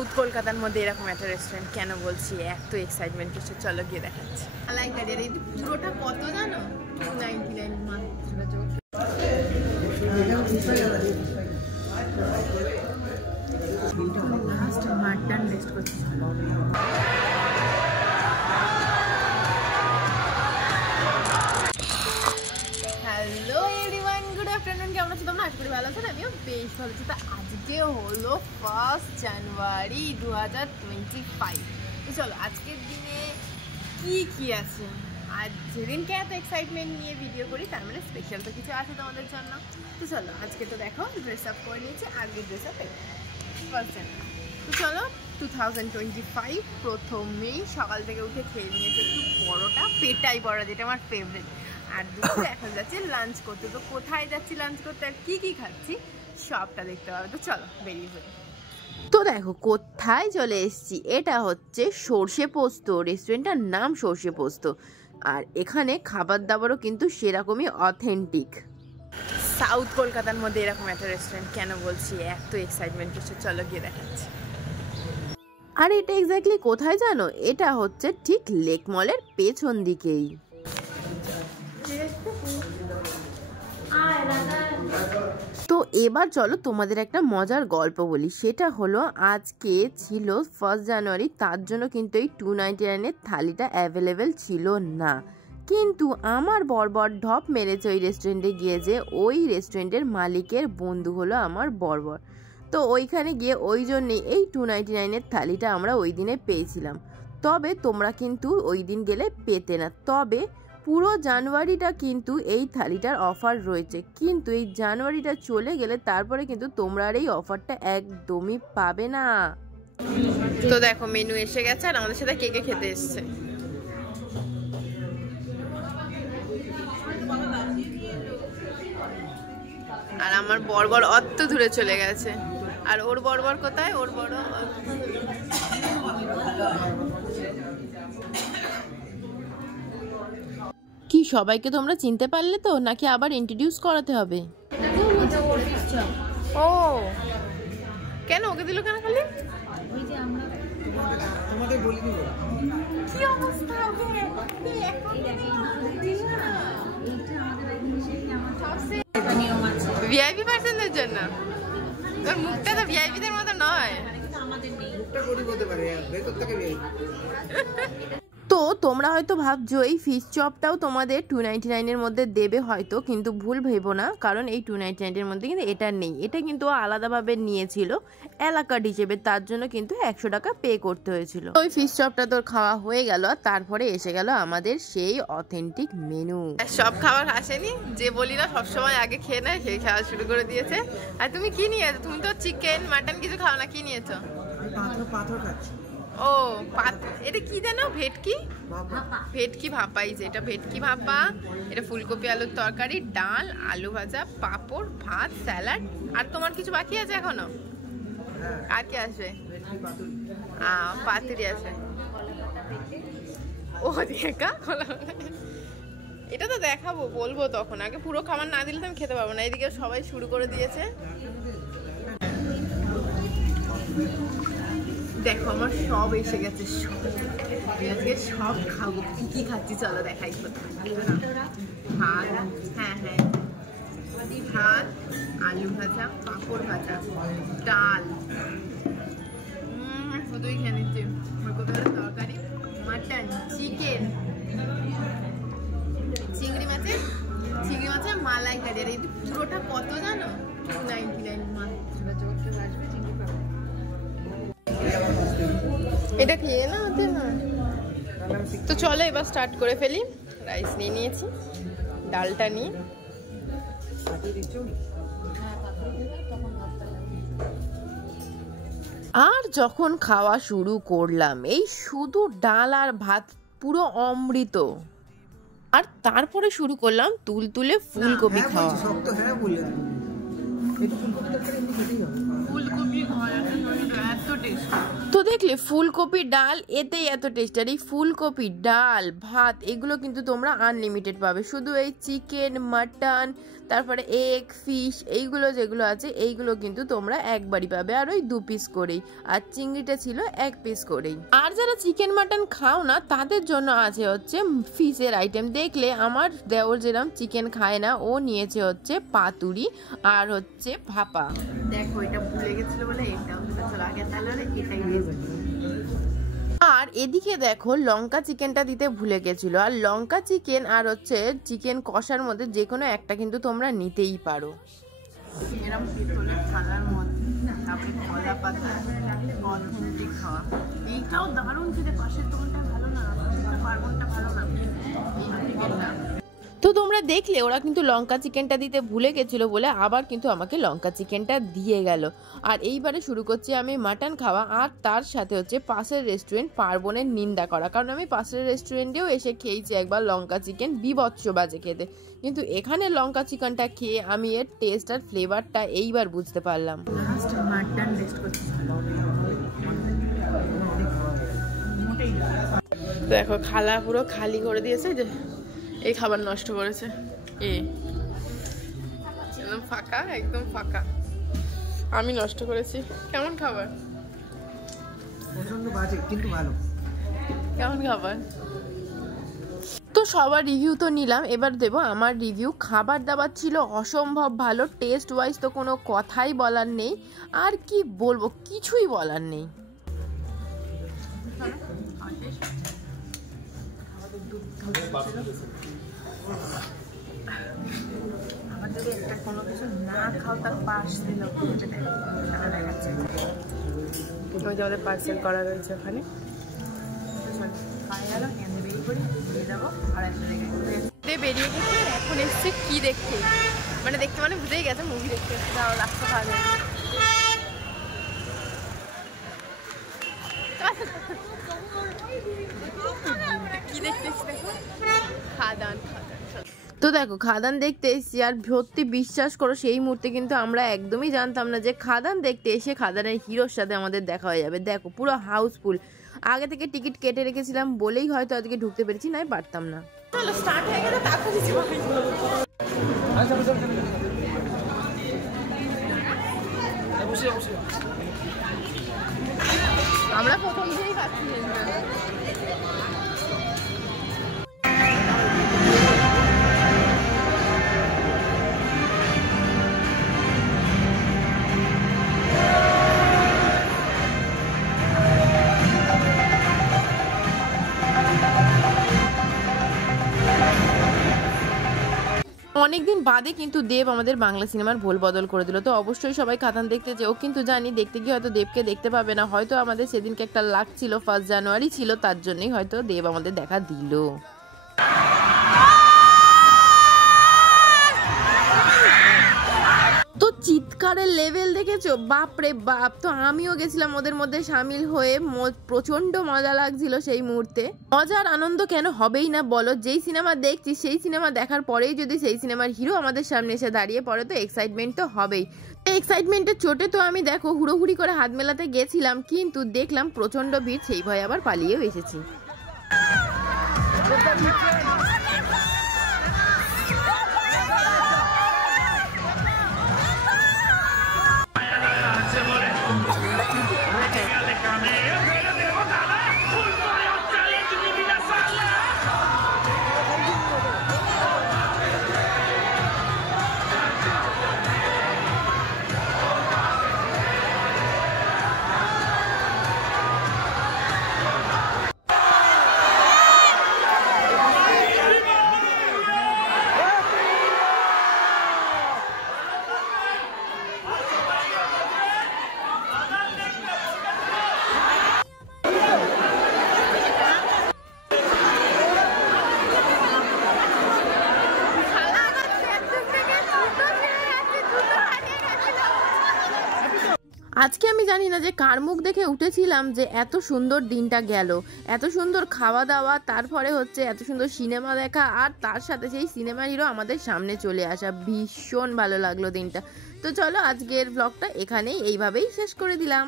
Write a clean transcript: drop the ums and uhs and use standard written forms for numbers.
South কলকাতার মধ্যে এরকম একটা রেস্টুরেন্ট কেন বলছি, এত এক্সাইটমেন্ট কিছু, চলো গিয়ে দেখাচ্ছি। মালাইকারি এই পুরোটা কত জানো? 299 মাত্র। লাস্ট মাটন টেস্ট করছি। Hello everyone, good afternoon. কেমন আছো তোমরা? আশা করি ভালো আছো। আমিও বেশ ভালো আছি। তো আজকে হলো 1 জানুয়ারি 2025। তো চলো আজকের দিনে কি আছে, আর যেদিনকে এত এক্সাইটমেন্ট নিয়ে ভিডিও করি তার মানে স্পেশাল তো কিছু আছে তোমাদের জন্য। তো চলো আজকে তো দেখো ড্রেস আপ করে নিয়েছি, আগে ড্রেস আপ 1 জানুয়ারি। তো চলো 2025 প্রথমেই সকাল থেকে উঠে খেয়ে নিয়েছে একটু পরোটা, পেটাই পরোটা, যেটা আমার ফেভারিট। আর দুপুরে এখন যাচ্ছি লাঞ্চ করতে। তো কোথায় যাচ্ছি লাঞ্চ করতে আর কি খাচ্ছি সবটা দেখতে পাবে। তো চলো বেরিয়ে পড়ি। তো দেখো কোথায় চলে এসেছি, এটা হচ্ছে সর্ষে পোস্ত। রেস্টুরেন্টটার নাম সর্ষে পোস্ত, আর এখানে খাবার দাবারও কিন্তু সেরকমই অথেন্টিক। সাউথ কলকাতার মধ্যে এরকম একটা রেস্টুরেন্ট কেন বলছি, এত এক্সাইটমেন্ট কিছু, চলো গিয়ে দেখাচ্ছি। আর এটা এক্স্যাক্টলি কোথায় জানো? এটা হচ্ছে ঠিক লেক মলের পেছন দিকেই। তো এবার চলো তোমাদের একটা মজার গল্প বলি। সেটা হলো আজকে ছিল 1 জানুয়ারি, তার জন্য কিন্তু এই 299-এর থালিটা অ্যাভেলেবেল ছিল না। কিন্তু আমার বর্বর ঢপ মেরেছে ওই রেস্টুরেন্টে গিয়ে, যে ওই রেস্টুরেন্টের মালিকের বন্ধু হলো আমার বর্বর। তো ওইখানে গিয়ে ওই জন্যেই এই 299-এর থালিটা আমরা ওই দিনে পেয়েছিলাম। তবে তোমরা কিন্তু ওই দিন গেলে পেতে না। তবে পুরো জানুয়ারিটা কিন্তু এই থালিটার অফার রয়েছে, কিন্তু এই জানুয়ারিটা চলে গেলে তারপরে কিন্তু তোমরা আর এই অফারটা একদমই পাবে না। তো দেখো মেনু এসে গেছে, আর আমাদের সাথে কে কে খেতে এসছে। আর আমার বর্বর অত দূরে চলে গেছে। আর ওর বর্বর কোথায়? ওর বড় কি সবাইকে তোমরা চিনতে পারলে তো, নাকি আবার ইন্ট্রোডিউস করাতে হবে? ও কেন ওকে দিল কেন খালি? কি অবস্থা ভিআইপি পার্সনদের জন্য? তোর মুখটা তো ভিআইপিদের মতো নয়। তো তোমরা হয়তো ভাবছো এই ফিশ চপটাও তোমাদের 299-এর মধ্যে দেবে হয়তো, কিন্তু ভুল ভেবো না, কারণ এই 299-এর মধ্যে কিন্তু এটা নেই। এটা কিন্তু আলাদাভাবে নিয়েছিল এলাকার হিসেবে, তার জন্য কিন্তু 100 টাকা পে করতে হয়েছিল। ওই ফিশ চপটা তোর খাওয়া হয়ে গেল, আর তারপরে এসে গেল আমাদের সেই অথেন্টিক মেনু। সব খাবার আসেনি, যে বলি না সবসময় আগে খেয়ে নেয় সেই খাওয়া শুরু করে দিয়েছে। আর তুমি কি নিয়েছো? তুমি তো চিকেন মাটন কিছু খাও না, কি নিয়েছো? পাথর খাচ্ছি। ও এটা কি জানো? ভেটকি ভাপা। এই যে এটা ভেটকি ভাপা, এটা ফুলকপি আলুর তরকারি, ডাল, আলু ভাজা, পাঁপড়, ভাত, স্যালাড। আর তোমার কিছু বাকি আছে এখনো? আর কি আসবে? পাতুরি আছে। ও দেখা এটা তো দেখাবো, বলবো তখন। আগে পুরো খাবার না দিলে তো আমি খেতে পারবো না। এদিকে সবাই শুরু করে দিয়েছে। দেখো আমার সব এসে গেছে, আজকে সব খাবো। কি খাচ্ছি চলো দেখাই। ভাত, হ্যাঁ ভাত, আলু ভাজা, পাঁপড় ভাজা, ডাল, শুধুই খেয়ে নিচ্ছি। ফুলকপি তরকারি, মাটন, চিকেন, চিংড়ি মাছের মালাইকারি। আর এই পুরোটা কত জানো? 299 মাত্র। এটা খেয়ে না হতে না। তো চলো এবার স্টার্ট করে ফেলি। রাইস নিয়ে নিয়েছি, ডালটা নিয়ে। আর যখন খাওয়া শুরু করলাম, এই শুধু ডাল আর ভাত, পুরো অমৃত। আর তারপরে শুরু করলাম তুলতুলে ফুলকপি খাওয়া। তো দেখলে ফুলকপি ডাল, এতেই এত টেস্ট। আর এই ফুলকপি ডাল ভাত এগুলো কিন্তু তোমরা আনলিমিটেড পাবে। শুধু এই চিকেন মাটন তারপরে এগ ফিশ এইগুলো যেগুলো আছে এইগুলো কিন্তু তোমরা একবারই পাবে, আর ওই 2 পিস করেই। আর চিংড়িটা ছিল 1 পিস করেই। আর যারা চিকেন মাটন খাও না তাদের জন্য আছে হচ্ছে ফিশের আইটেম। দেখলে আমার দেওর যেরকম চিকেন খায় না, ও নিয়েছে হচ্ছে পাতুরি আর হচ্ছে ভাপা। দেখো এটা ভুলে গেছিল বলে এটাও আগে, তাহলে এটাই নিয়েছে। আর এদিকে দেখো লঙ্কা চিকেনটা দিতে ভুলে গেছিল। আর লঙ্কা চিকেন আর হচ্ছে চিকেন কষার মধ্যে যে কোনো একটা কিন্তু তোমরা নিতেই পারো। এরকম পিতলের থালার মধ্যে তারপরে কলা পাতা অথেন্টিক খাওয়া, এইটাও দারুণ খেতে। পাশের দোকানটা ভালো না, পার্বণটা ভালো না, এই চিকেনটা। তো তোমরা দেখলে ওরা কিন্তু লঙ্কা চিকেনটা দিতে ভুলে গেছিলো বলে আবার কিন্তু আমাকে লঙ্কা চিকেনটা দিয়ে গেল। আর এইবারে শুরু করছি আমি মাটন খাওয়া, আর তার সাথে হচ্ছে পাশের রেস্টুরেন্ট পার্বণের নিন্দা করা। কারণ আমি পাশের রেস্টুরেন্টেও এসে খেয়েছি একবার লঙ্কা চিকেন, বিভৎস বাজে খেতে। কিন্তু এখানে লঙ্কা চিকেনটা খেয়ে আমি এর টেস্ট আর ফ্লেভারটা এইবার বুঝতে পারলাম। দেখো খালা পুরো খালি করে দিয়েছে, যে এই খাবার নষ্ট করেছে। একদম ফাঁকা, একদম ফাঁকা। আমি নষ্ট করেছি। কেমন খাবার? প্রচন্ড বাজে কিন্তু ভালো। কেমন খাবার? তো সবার রিভিউ তো নিলাম, এবার দেবো আমার রিভিউ। খাবার দাবার ছিল অসম্ভব ভালো, টেস্ট ওয়াইজ তো কোনো কথাই বলার নেই। আর কি বলবো, কিছুই বলার নেই। আমার যদি একটা কোনো কিছু না খাও তার পাশ দিল দেখাচ্ছে। ওই যে আমাদের পার্সেল করা রয়েছে ওখানে, বেরিয়ে গেছে। এখন এসছে কি দেখতে, মানে দেখতে মানে বুঝেই গেছে মুভি দেখতে এসছে। তাও রাস্তা ভালো কি দেখতেছি দেখো, খাদান। তো দেখো খাদান দেখতে এসেছি, আর সত্যি বিশ্বাস করো সেই মুহূর্তে কিন্তু আমরা একদমই জানতাম না যে খাদান দেখতে এসে খাদানের হিরোর সাথে আমাদের দেখা হয়ে যাবে। দেখো পুরো হাউসফুল। আগে থেকে টিকিট কেটে রেখেছিলাম বলেই হয়তো আজকে ঢুকতে পেরেছি, নয় পারতাম না। চলো স্টার্ট হয়ে গেছে, তারপর কিছু আমরা প্রথম দিয়েই খাচ্ছি। অনেকদিন বাদে কিন্তু দেব আমাদের বাংলা সিনেমার ভোল বদল করে দিল। তো অবশ্যই সবাই খাদান দেখতে যেও, কিন্তু জানি দেখতে গিয়ে হয়তো দেবকে দেখতে পাবে না। হয়তো আমাদের সেদিনকে একটা লাক ছিল, 1 জানুয়ারি ছিল, তার জন্যই হয়তো দেব আমাদের দেখা দিল। তো চিৎকারের লেভেল দেখেছো, বাপরে বাপ। তো আমিও গেছিলাম ওদের মধ্যে সামিল হয়ে, প্রচন্ড মজা লাগছিল সেই মুহূর্তে। মজার আনন্দ কেন হবেই না বলো, যেই সিনেমা দেখছি সেই সিনেমা দেখার পরেই যদি সেই সিনেমার হিরো আমাদের সামনে এসে দাঁড়িয়ে পড়ে তো এক্সাইটমেন্ট তো হবেই। এক্সাইটমেন্টের চোটে তো আমি দেখো হুড়োহুড়ি করে হাত মেলাতে গেছিলাম, কিন্তু দেখলাম প্রচন্ড ভিড়, সেই ভয়ে আবার পালিয়েও এসেছি। আজকে আমি জানি না যে কার মুখ দেখে উঠেছিলাম যে এত সুন্দর দিনটা গেল, এত সুন্দর খাওয়া দাওয়া, তারপরে হচ্ছে এত সুন্দর সিনেমা দেখা, আর তার সাথে সেই সিনেমা হিরো আমাদের সামনে চলে আসা। ভীষণ ভালো লাগলো দিনটা। তো চলো আজকের ব্লগটা এখানেই এইভাবেই শেষ করে দিলাম।